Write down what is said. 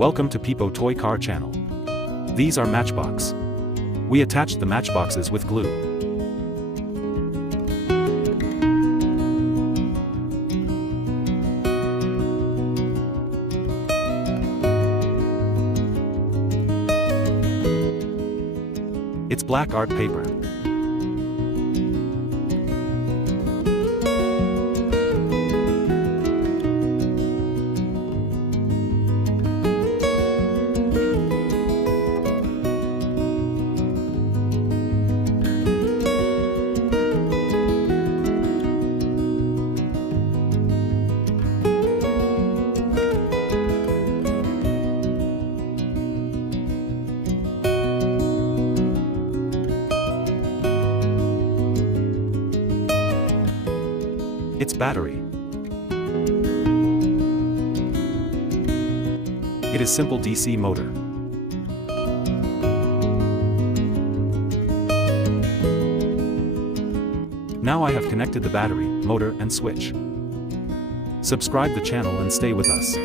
Welcome to PIPO Toy Car Channel. These are matchbox. We attached the matchboxes with glue. It's black art paper. It's battery. It is simple DC motor. Now I have connected the battery, motor and switch. Subscribe the channel and stay with us.